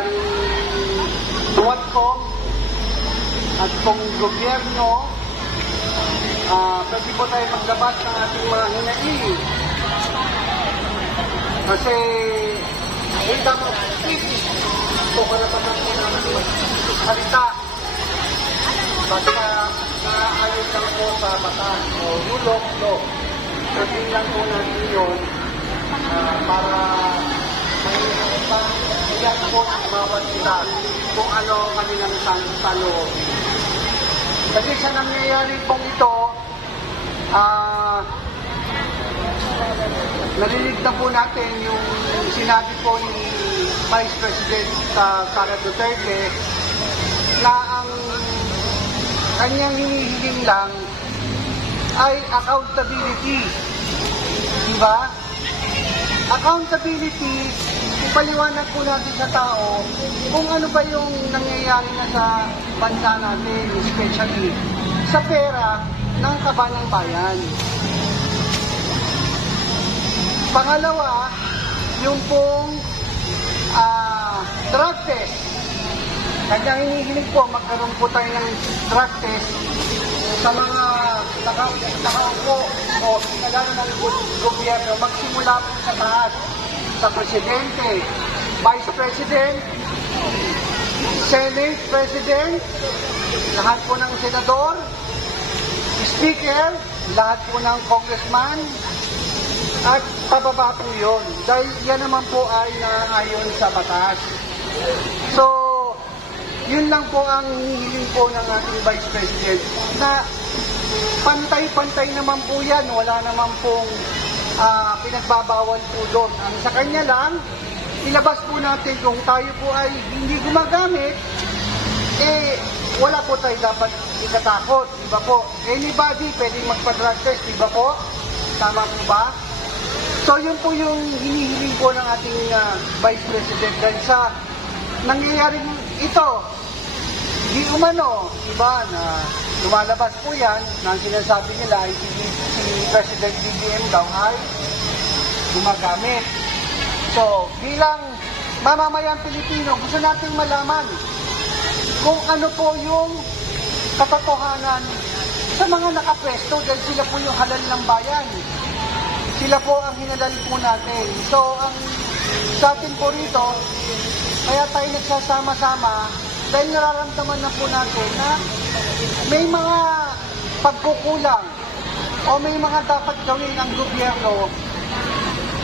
ng Duwatcom at kung gobyerno, pwede po tayo maglabas ng ating mga hinaing. Kasi, freedom of speech, ito karapatan po namin salita. Basta naaayon lang po sa batas o rule of law. Sabihin lang po natin yun para iyan po ang bawat isa kung ano kanilang saloobin. Kasi sa nangyayari pong ito, narinig na po natin yung sinabi po ni Vice President Sara Duterte na ang kanyang hinihiling lang ay accountability. Diba? Accountability, ipaliwanag po natin sa tao kung ano ba yung nangyayari na sa bansa natin, especially sa pera ng kabanang bayan. Pangalawa, yung pong drug test. Kanya hinihiling po, magkaroon po tayo ng drug test sa mga nakaupo o sinagano ng gobyerno, magsimula po sa taas, sa Presidente, Vice President, Senate President, lahat po ng Senador, Speaker, lahat po ng Congressman, at pababa po yun. Dahil yan naman po ay naayon sa batas. So, yun lang po ang hinihiling po ng ating Vice President na pantay-pantay naman po yan. Wala naman pong pinagbabawal po doon. Ang sa kanya lang, ilabas po natin kung tayo po ay hindi gumagamit, wala po tayo dapat ikatakot. Diba po? Anybody pwedeng magpa-drug test. Diba po? Tama po ba? So yun po yung hinihiling po ng ating Vice President dahil sa nangyayaring ito, di umano, diba, na lumalabas po yan, na ang sinasabi nila ay si President BBM daw ay gumagamit. So, bilang mamamayang Pilipino, gusto nating malaman kung ano po yung katotohanan sa mga nakapwesto dahil sila po yung halal ng bayan. Sila po ang hinalal po natin. So, ang sa atin po rito, kaya tayo nagsasama-sama dahil nararamdaman na po natin na may mga pagkukulang o may mga dapat gawin ang gobyerno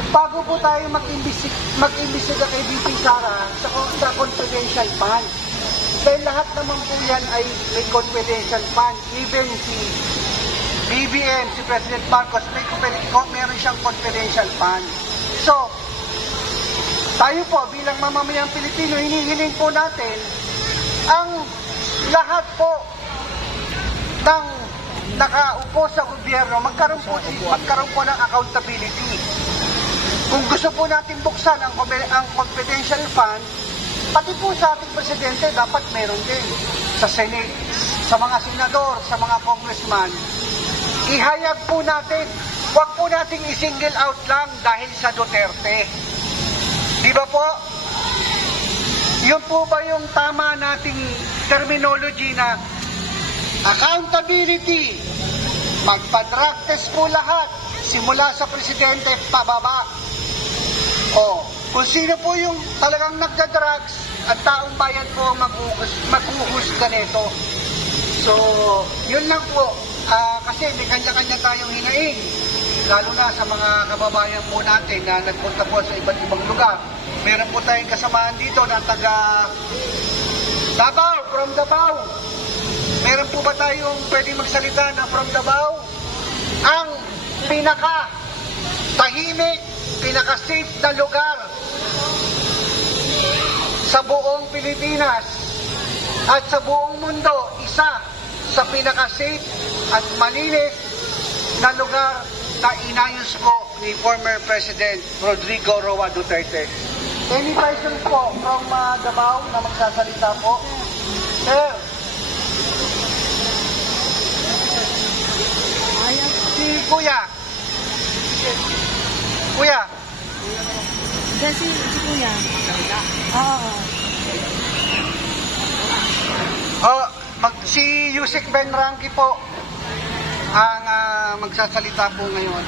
bago po tayo mag-imbestiga kay VP Sara sa confidential fund. Dahil lahat naman po yan ay may confidential fund. Even si BBM, si President Marcos, meron siyang confidential fund. So, tayo po bilang mamamayang Pilipino, hinihiling po natin ang lahat po ng nakaupo sa gobyerno, magkaroon po ng accountability. Kung gusto po natin buksan ang confidential fund, pati po sa ating presidente, dapat meron din. Sa Senate, sa mga senador, sa mga congressman, ihayag po natin. Huwag po nating i-single out lang dahil sa Duterte. Di ba po? Yun po ba yung tama nating terminology na accountability? Magpa-drug test po lahat, simula sa presidente pababa. O, kung sino po yung talagang nagda-drugs, at taong bayan po ang maghuhusga nito. So, yun lang po. Kasi may kanya-kanya tayong hinaing, lalo na sa mga kababayan po natin na nagpunta po sa iba't ibang lugar. Meron po tayong kasamaan dito na taga Davao, from Davao. Meron po ba tayong pwedeng magsalita na from Davao? Ang pinaka-tahimik, pinaka-safe na lugar sa buong Pilipinas at sa buong mundo, isa sa pinaka-safe at malinis na lugar na inayos po ni former President Rodrigo Roa Duterte. Any persons po from Davao na magsasalita po? Sir. Si Kuya. Kuya. Kasi si Kuya. Oo. Si Yusek Ben Ranky po ang magsasalita po ngayon.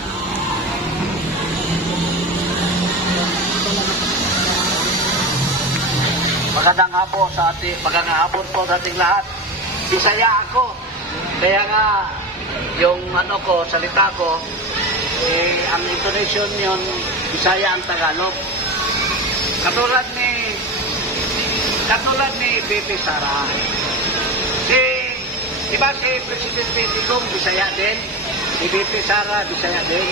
Magandang hapon po sa ating lahat. Bisaya ako. Kaya nga, yung salita ko, ang intonation yun, Bisaya ang Tagalog. Katulad ni BP Sara. Di ba si Presidente Digong Bisaya din? Si BP Sara Bisaya din.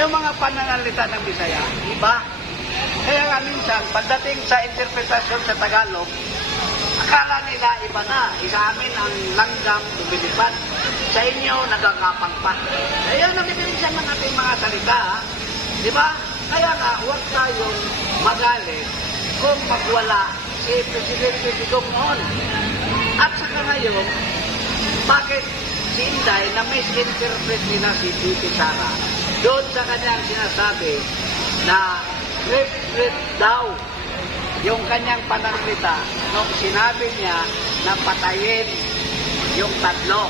Yung mga pananalita ng Bisaya, iba. Kaya nga minsan, pagdating sa interpretasyon sa Tagalog, akala nila iba na. Sa amin ang langgam lumilipad. Sa inyo, nagkakapang pa. Kaya nabibigyan ng ating mga salita. Di ba? Kaya nga, huwag tayong magalit kung magwala si Presidente Digong noon. At saka ngayon, bakit si Inday na misinterpret nila si BP Sara? Doon sa kanyang sinasabi na rip daw yung kanyang pananalita nung sinabi niya na patayin yung tatlo.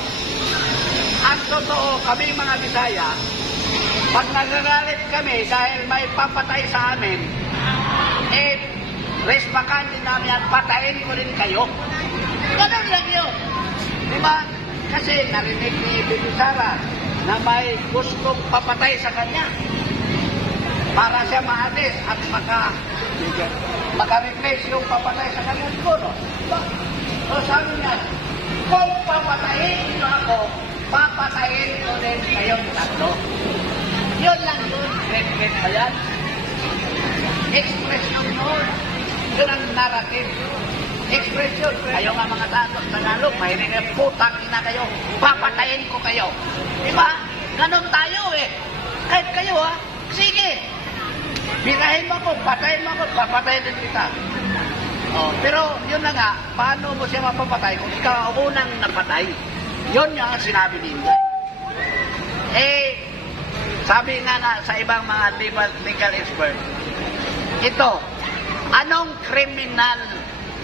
Ang totoo, kami mga Bisaya, pag nagagalit kami dahil may papatay sa amin, respakan din namin at patayin ko rin kayo. Ganun lang yun. Diba? Kasi narinig ni Bibi Sara na may gustong papatay sa kanya para siya maalis at maka-replace yung papatay sa kanya siguro. Diba? So sabi niya, kung papatayin niyo ako, papatayin ko rin kayong tatlo. Yun lang yun. Red ba yan? Expression yun. Yun ang narrative. Expression. Kayo nga mga Tagalog, mahinig na putang ina kayo. Papatayin ko kayo. Diba? Ganon tayo eh. Kahit kayo sige. Birahin mo ako, patayin mo ako, papatayin din kita. Pero yun na nga, paano mo siya mapapatay kung ikaw ang unang napatay? Yun yung sinabi ni Inday. Sabi nga na sa ibang mga legal expert, ito, anong criminal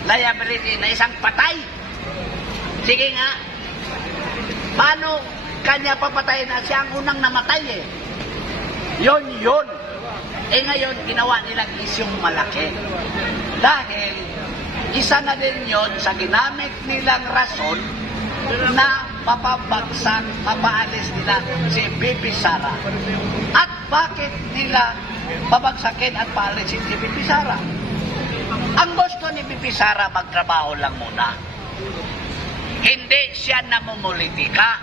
liability na isang patay? Sige nga, paano kanya papatay na siya ang unang namatay eh? Yun. Ngayon, ginawa nilang isyong malaki. Dahil, isa na din yon sa ginamit nilang rason na mapabagsak, mapaalis nila si BP Sara. At bakit nila babagsakin at paalisin si BP Sara? Ang gusto ni BP Sara, magtrabaho lang muna. Hindi siya namumulitika.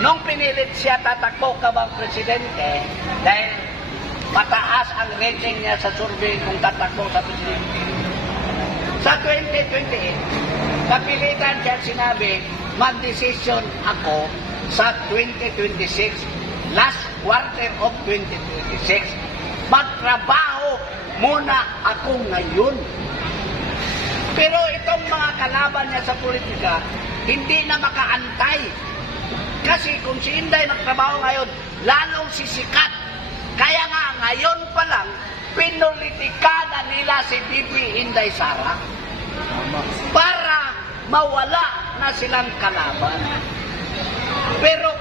Nung pinilit siya tatakbo ka bang presidente, dahil mataas ang rating niya sa survey kung tatakbo sa presidente. Sa 2028, kapilitan siya sinabi, mag-decision ako sa 2026, last quarter of 2026. Magtrabaho muna ako ngayon. Pero itong mga kalaban niya sa politika, hindi na makaantay. Kasi kung si Inday magtrabaho ngayon, lalong sisikat. Kaya nga ngayon pa lang, pinulitika na nila si BP Inday Sara para mawala na silang kalaban. Pero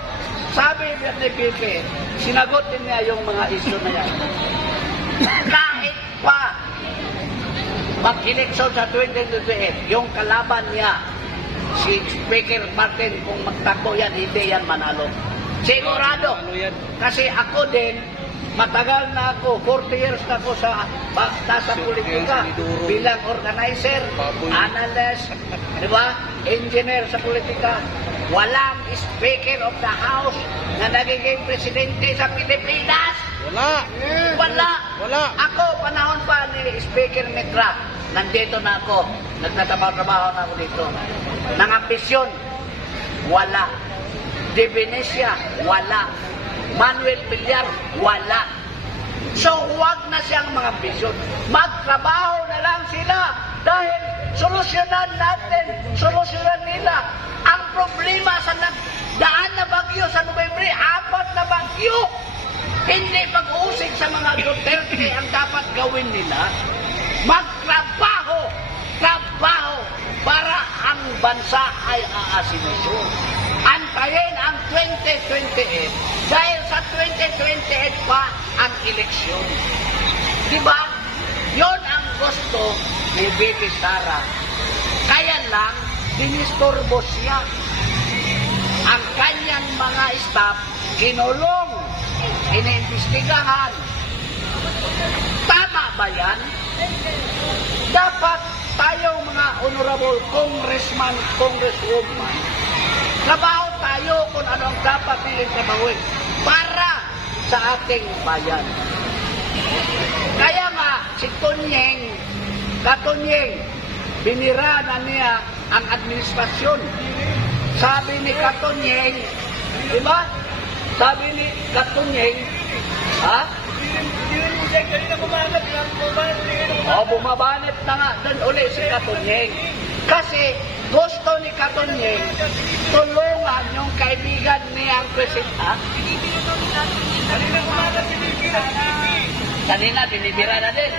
sabi ni BP, sinagot din niya yung mga issue na yan. Kahit pa mag-eleksyon sa 2028, yung kalaban niya, si Speaker Martin, kung magtakbo yan, hindi yan manalo. Sigurado. Kasi ako din, matagal na ako, 40 years na ako sa politika, bilang organizer, analyst, diba? Engineer sa politika. Walang Speaker of the House na nagiging presidente sa Pilipinas. Wala. Ako, panahon pa ni Speaker Mitra, nandito na ako, nagtatrabaho na ako dito. Nang ambisyon, wala. De Venecia, wala. Manuel Villar, wala. So, huwag na siyang mga ambisyon. Magtrabaho na lang sila dahil solusyonan nila. Ang problema sa nagdaan na bagyo sa Nobyembre, 4 na bagyo. Hindi pag-uusig sa mga Duterte ang dapat gawin nila. Magtrabaho para ang bansa ay aasinuso. Antayin ang 2028 dahil sa 2028 pa ang eleksyon. Diba? Yon ang gusto ni Bibi Sara. Kaya lang, dinisturbo siya. Ang kanyang mga staff, kinulong, iniimbestigahan. Tama ba yan? Dapat tayong mga honorable congressman, congresswoman, trabaho tayo kung ano ang dapat nilang trabawin para sa ating bayan. Kaya nga, si Katunyeng, binira na niya ang administrasyon. Sabi ni Katunyeng, di ba? Sabi ni Katunyeng, ha? Bumabanit na nga doon uli si Katunyeng. Kasi gusto ni Katunyeng tulungan yung kaibigan niya ang presidente. Kanina, binibira na din.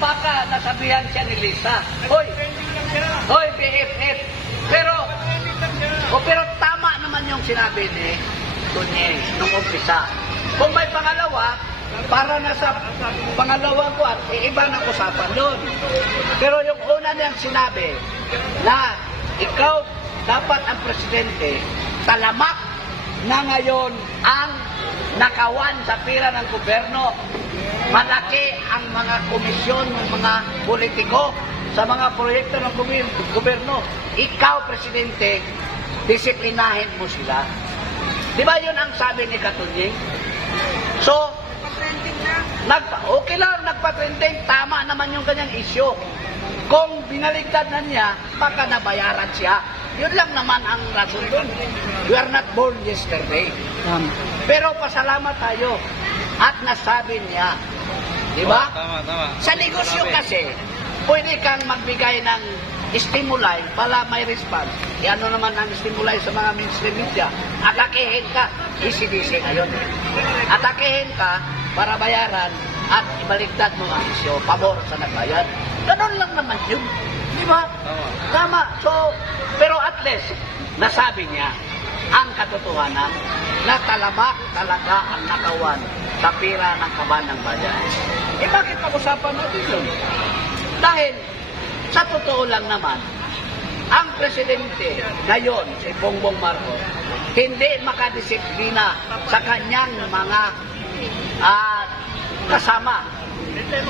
Baka nasabihan siya ni Lisa. Hoy, BFF. Pero tama naman yung sinabi ni Tunyeng nung umpisa. Kung may pangalawa, para nasa pangalawang kuwan, iba ng usapan doon. Pero yung una niyang sinabi na ikaw dapat ang presidente, talamak na ngayon ang nakawan sa pira ng gobyerno. Malaki ang mga komisyon ng mga politiko sa mga proyekto ng gobyerno. Ikaw, presidente, disiplinahin mo sila. Di ba yun ang sabi ni Katunyeng? So, okay lang, nagpa-trending. Tama naman yung kanyang issue. Kung binaligtad na niya, baka nabayaran siya. Yun lang naman ang rason doon. We are not born yesterday. Pero pasalamat tayo. At nasabi niya. Di ba? Tama. Sa negosyo kasi, pwede kang magbigay ng stimuli para may response. Ano naman ang stimuli sa mga mainstream media? Atakehin ka. ECDC ngayon. Atakehin ka para bayaran at ibaligtad mo ang isyo, pabor sa nagbayad. Ganon lang naman yun. Di ba? Tama. So, pero at least, nasabi niya ang katotohanan na talamak talaga ang nakawan sa pira ng kaban ng bayan. Bakit pag-usapan natin yun? Dahil, sa totoo lang naman, ang presidente ngayon, si Bongbong Marcos, hindi makadisiplina sa kanyang mga kasama.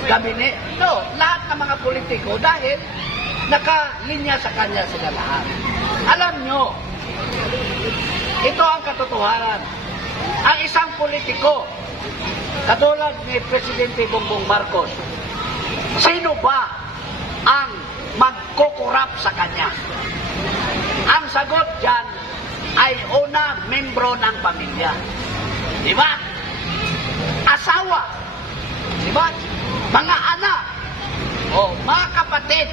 Gabinete. No, lahat ng mga politiko dahil nakalinya sa kanya sila lahat. Alam nyo, ito ang katotohanan. Ang isang politiko, katulad ni Presidente Bongbong Marcos, sino ba ang magkukurap sa kanya? Ang sagot dyan ay una, membro ng pamilya. Diba? Asawa. Diba? Mga anak. O mga kapatid.